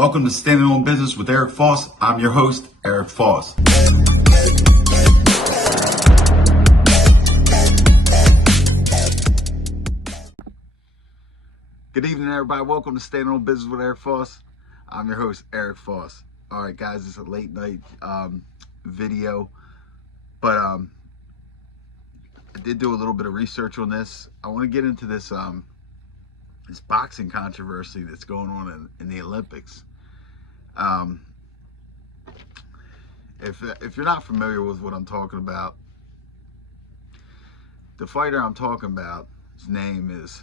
Welcome to Standing on Business with Eric Foss. I'm your host, Eric Foss. Good evening, everybody. Welcome to Standing on Business with Eric Foss. I'm your host, Eric Foss. All right, guys, it's a late night video, but I did do a little bit of research on this. I want to get into this this boxing controversy that's going on in the Olympics. If you're not familiar with what I'm talking about, the fighter I'm talking about, his name is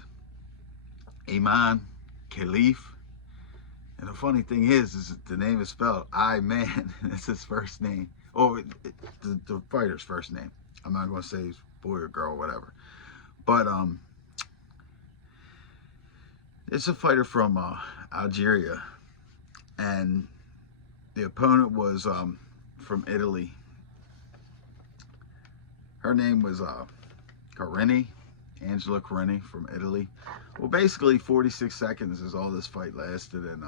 Iman Khalif, and the funny thing is the name is spelled I-Man. That's his first name, or the fighter's first name. I'm not going to say he's boy or girl or whatever, but it's a fighter from Algeria, and the opponent was from Italy. Her name was Carini, Angela Carini from Italy. Well, basically 46 seconds is all this fight lasted, and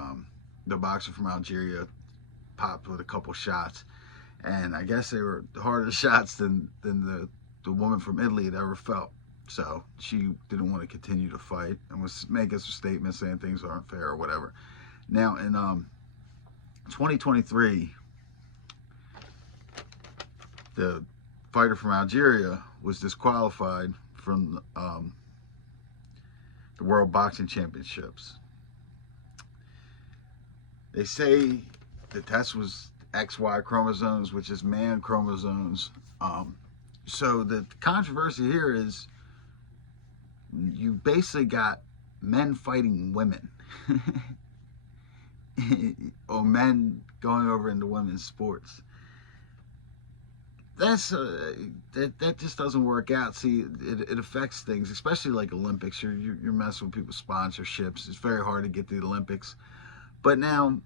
the boxer from Algeria popped with a couple shots, and I guess they were harder shots than the woman from Italy had ever felt. So she didn't want to continue to fight and was making some statements saying things aren't fair or whatever. Now in 2023, the fighter from Algeria was disqualified from the World Boxing Championships. They say the test was XY chromosomes, which is man chromosomes. So the controversy here is you basically got men fighting women or men going over into women's sports. That's that just doesn't work out. See, it affects things, especially like Olympics. You're messing with people's sponsorships. It's very hard to get to the Olympics. But now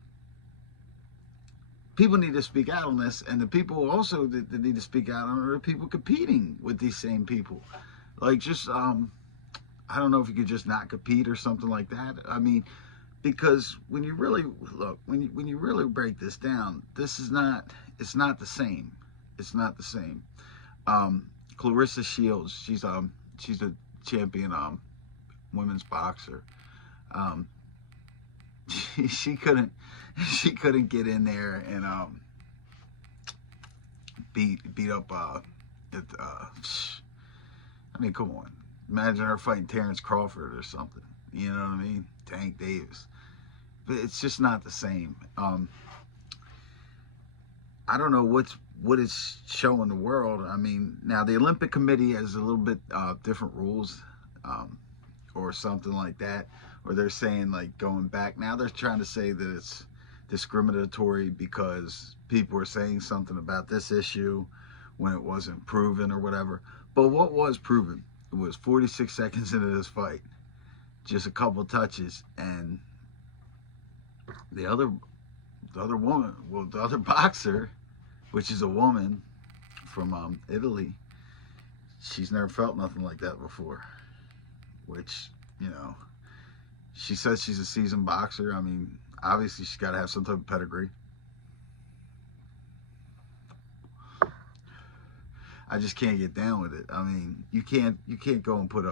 people need to speak out on this, and the people also that need to speak out on are the people competing with these same people. Like, just I don't know if you could just not compete or something like that. I mean, because when you really look, when you really break this down, it's not the same. It's not the same. Clarissa Shields, she's a champion women's boxer. She couldn't get in there and beat up I mean, come on. Imagine her fighting Terrence Crawford or something. You know what I mean? Tank Davis. But it's just not the same. I don't know what it's showing the world. I mean, now the Olympic Committee has a little bit different rules or something like that, or they're saying, like, going back. Now they're trying to say that it's discriminatory because people are saying something about this issue when it wasn't proven or whatever. But what was proven? It was 46 seconds into this fight, just a couple touches, and the other woman, well, the other boxer, which is a woman from Italy, she's never felt nothing like that before. Which, you know, she says she's a seasoned boxer. I mean, obviously she's got to have some type of pedigree. I just can't get down with it. I mean, you can't go and put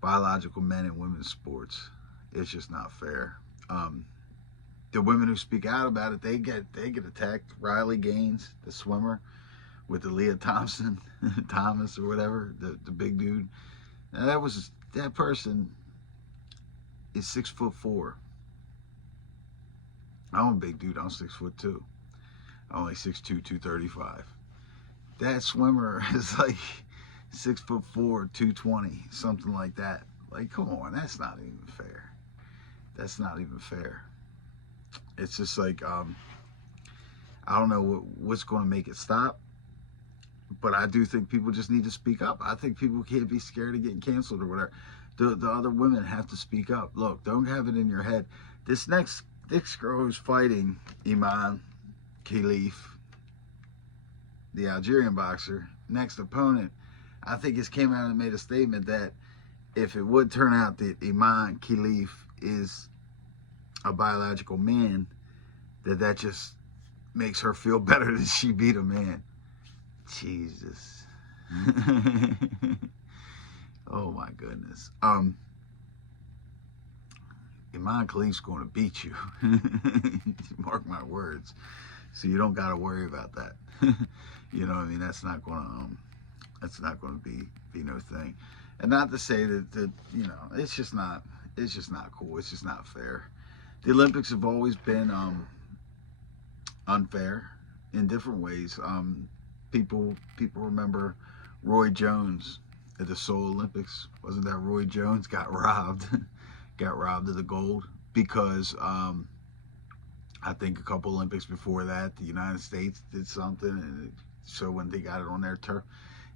biological men in women's sports. It's just not fair. The women who speak out about it, they get attacked. Riley Gaines, the swimmer, with the Leah Thompson, Thomas or whatever, the big dude. Now that person is 6'4". I'm a big dude. I'm 6'2". I'm only 6'2", 235. That swimmer is like 6'4", 220, something like that. Like, come on, that's not even fair. That's not even fair. It's just like, I don't know what's going to make it stop, but I do think people just need to speak up. I think people can't be scared of getting canceled or whatever. The other women have to speak up. Look, don't have it in your head. This girl who's fighting Iman Khalif, the Algerian boxer, next opponent, I think has came out and made a statement that if it would turn out that Iman Khalif is a biological man, that just makes her feel better that she beat a man. Jesus. Oh my goodness. Iman Khalif's going to beat you. Mark my words. So you don't got to worry about that. You know what I mean? That's not going to be no thing. And not to say that you know, it's just not cool. It's just not fair. The Olympics have always been unfair in different ways. People remember Roy Jones at the Seoul Olympics. Wasn't that Roy Jones got robbed? Got robbed of the gold because I think a couple Olympics before that, the United States did something, and so when they got it on their turf,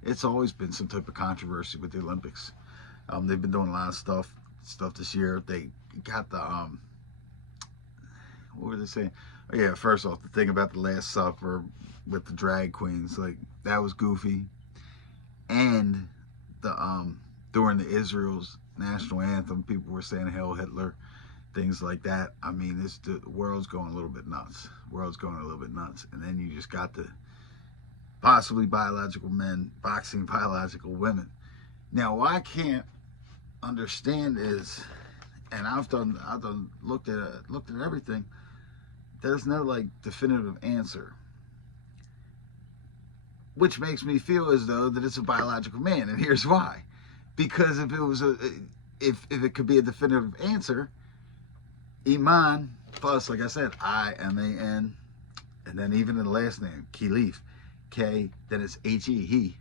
it's always been some type of controversy with the Olympics. They've been doing a lot of stuff this year. They got the what were they saying? Oh, yeah, first off, the thing about the Last Supper with the drag queens, like that was goofy, and the during the Israel's national anthem, people were saying "Hail Hitler," things like that. I mean, the world's going a little bit nuts. And then you just got the possibly biological men boxing biological women. Now, what I can't understand is, and I've looked at everything. There's no like definitive answer, which makes me feel as though that it's a biological man, and here's why. Because if it was if it could be a definitive answer, Iman plus, like I said, I-M-A-N, and then even in the last name, Khalif, K, then it's H-E, he.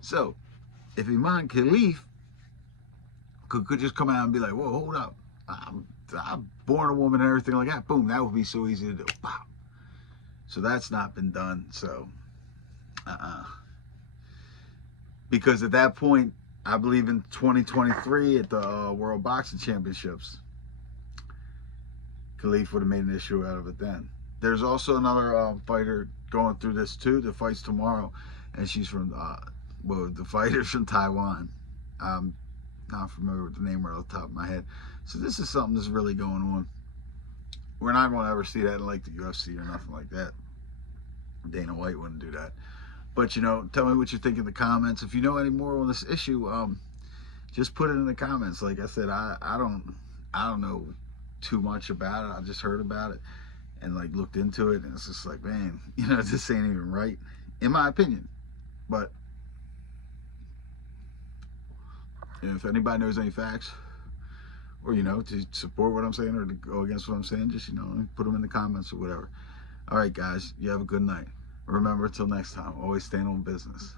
So, if Iman Khalif could just come out and be like, whoa, hold up, I'm born a woman and everything like that, boom, that would be so easy to do. Wow. So that's not been done. So, because at that point, I believe in 2023 at the World Boxing Championships, Khalif would have made an issue out of it then. There's also another fighter going through this too that fights tomorrow, and she's from, well, the fighter's from Taiwan. Not familiar with the name right off the top of my head. So this is something that's really going on. We're not going to ever see that in like the UFC or nothing like that. Dana White wouldn't do that. But, you know, tell me what you think in the comments. If you know any more on this issue, just put it in the comments. Like I said, I don't know too much about it. I just heard about it and like looked into it, and it's just like, man, you know, this ain't even right, in my opinion. But if anybody knows any facts, or, you know, to support what I'm saying or to go against what I'm saying, just, you know, put them in the comments or whatever. All right, guys, you have a good night. Remember, until next time, always stand on business.